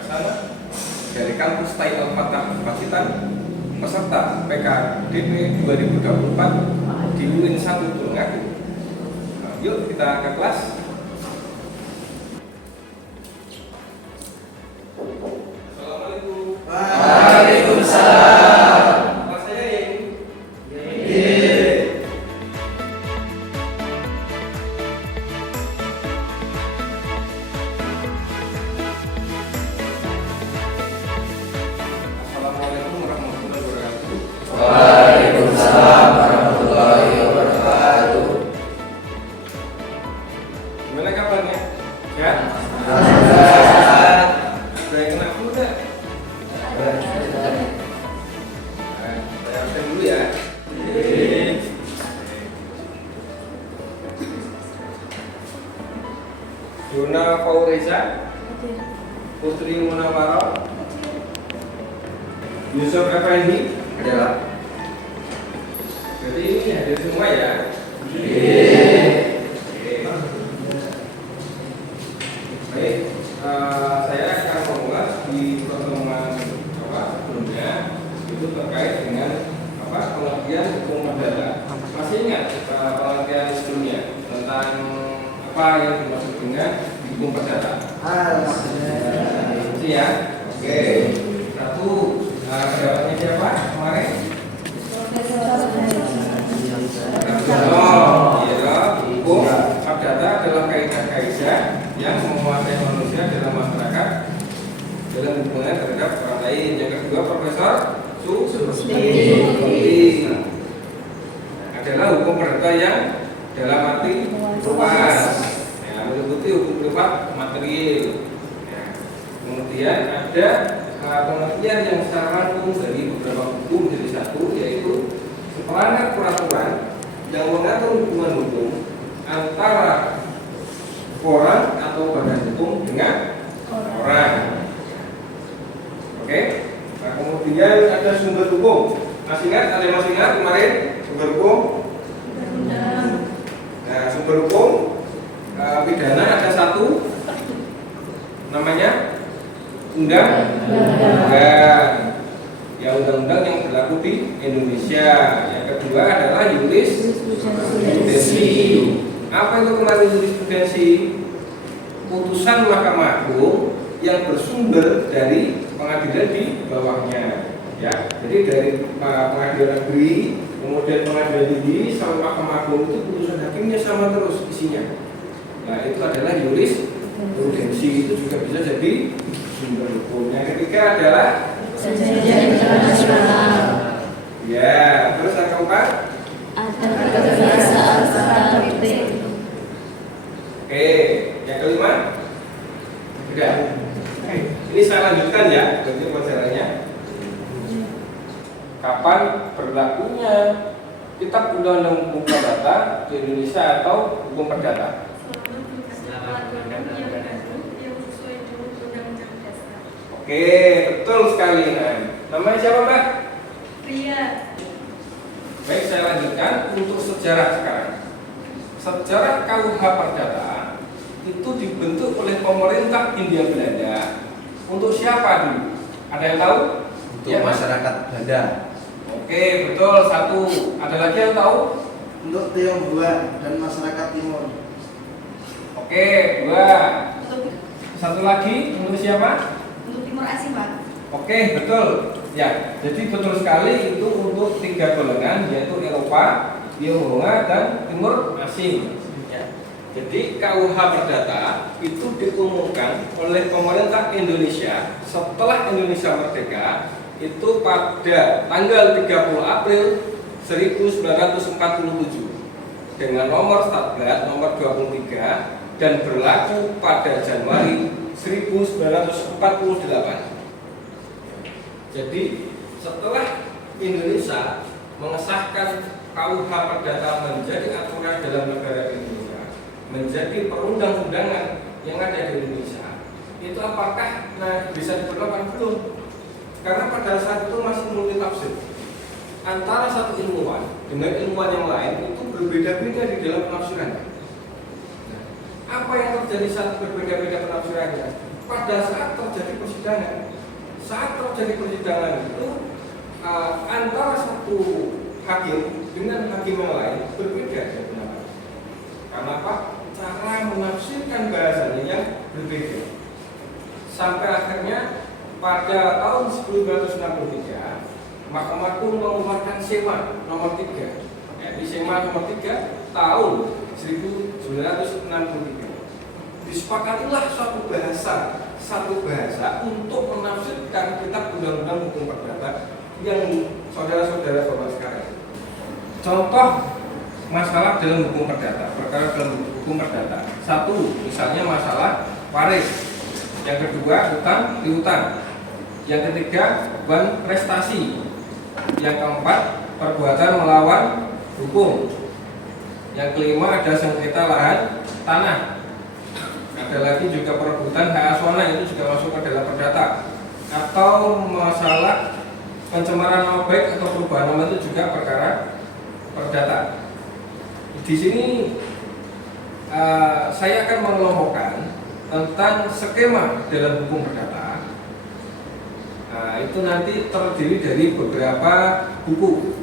Wijaksana dari kampus Tai Al Fatah Pacitan, peserta PKDP 2024 di UIN 1 Tulungagung. Yuk kita ke kelas. Assalamualaikum. Waalaikumsalam. Kelas saya ini. Assalamualaikum warahmatullahi wabarakatuh. Waalaikumsalam warahmatullahi wabarakatuh. Gimana kabarnya? Sehat? Alhamdulillah. Ada yang kena flu nggak? Saya absen dulu ya. Yuna Fauriza, Putri Munawwarah, Yusuf Effendi adalah. Jadi ini hadir semua ya. Baik, saya akan mengulas di pertemuan sebelumnya itu terkait dengan pengertian hukum perdata. Masih ingat pengertian sebelumnya tentang apa yang dimaksud dengan hukum perdata? Itu ya. Oke. Satu, pendapatnya siapa kemarin? Hukum perdata adalah kaidah-kaidah yang menguasai manusia dalam masyarakat dalam hubungan terhadap orang lain. Yang kedua, Profesor Susti adalah hukum perdata yang dalam arti luas, ya, meliputi hukum privat material. Ya. Kemudian ada pengertian yang secara langsung dari beberapa hukum jadi satu, yaitu seperangkat peraturan yang mengatur hubungan hukum antara orang atau badan hukum dengan orang. Oke. Nah, kemudian ada sumber hukum. Masih ingat? Ada yang masih ingat kemarin sumber hukum? Nah, sumber hukum pidana ada satu, namanya undang-undang. Ya, undang-undang yang berlaku di Indonesia. Yang kedua adalah jurisprudensi. Apa itu kemarin jurisprudensi? Putusan Mahkamah Agung yang bersumber dari pengadilan di bawahnya. Ya, jadi dari pengadilan negeri, kemudian pengadilan tinggi sampai Mahkamah Agung itu putusan hakimnya sama terus isinya. Nah, itu adalah jurisprudensi, itu juga bisa jadi sumber hukum. Yang ketiga adalah ya, terus yang keempat kebiasaan serta rutin. Oke, yang kelima sudah. Ini saya lanjutkan ya, berarti pelajarannya. Kapan berlakunya Kitab Undang-Undang Hukum Perdata di Indonesia atau hukum perdata? Oke, betul sekali. Nah, namanya siapa, Mbak? Ria. Baik, saya lanjutkan untuk sejarah sekarang. Sejarah KUH Perdata itu dibentuk oleh pemerintah Hindia Belanda. Untuk siapa dulu? Ada yang tahu? Untuk masyarakat Belanda. Oke, betul. Satu. Ada lagi yang tahu? Untuk Tionghoa dan masyarakat Timur. Oke, dua. Untuk Satu lagi untuk siapa? Timur Asing, Pak. Oke, betul. Ya, jadi betul sekali itu untuk tiga golongan, yaitu Eropa, Tionghoa, dan Timur Asing. Ya. Jadi KUH Perdata itu diumumkan oleh pemerintah Indonesia setelah Indonesia merdeka itu pada tanggal 30 April 1947 dengan nomor statblad nomor 23 dan berlaku pada Januari 1948. Jadi setelah Indonesia mengesahkan KUH Perdata menjadi aturan dalam negara Indonesia, menjadi perundang-undangan yang ada di Indonesia, itu apakah bisa diberlakukan? Belum. Karena pada saat itu masih multitafsir. Antara satu ilmuwan dengan ilmuwan yang lain itu berbeda-beda di dalam penafsirannya. Apa yang terjadi saat berbeda-beda penafsirannya? pada saat terjadi persidangan. Saat terjadi persidangan itu antara satu hakim dengan hakim yang lain berbeda sebenarnya. Karena apa? Cara menafsirkan bahasanya yang berbeda. Sampai akhirnya pada tahun 1963 Mahkamah Agung mengeluarkan SEMA nomor 3. Jadi SEMA nomor 3 tahun 1963. Disepakatilah satu bahasa untuk menafsirkan kitab undang-undang hukum perdata yang saudara-saudara bawa sekarang. Contoh masalah dalam hukum perdata, perkara dalam hukum perdata. Satu, misalnya masalah waris. Yang kedua, hutang piutang. Yang ketiga, beban prestasi. Yang keempat, perbuatan melawan hukum. Yang kelima, ada sengketa lahan tanah. Ada lagi juga perebutan hak asuhan, itu juga masuk ke dalam perdata. Atau masalah pencemaran nama baik atau perubahan nama itu juga perkara perdata. Di sini saya akan mengelompokkan tentang skema dalam hukum perdata. Itu nanti terdiri dari beberapa buku.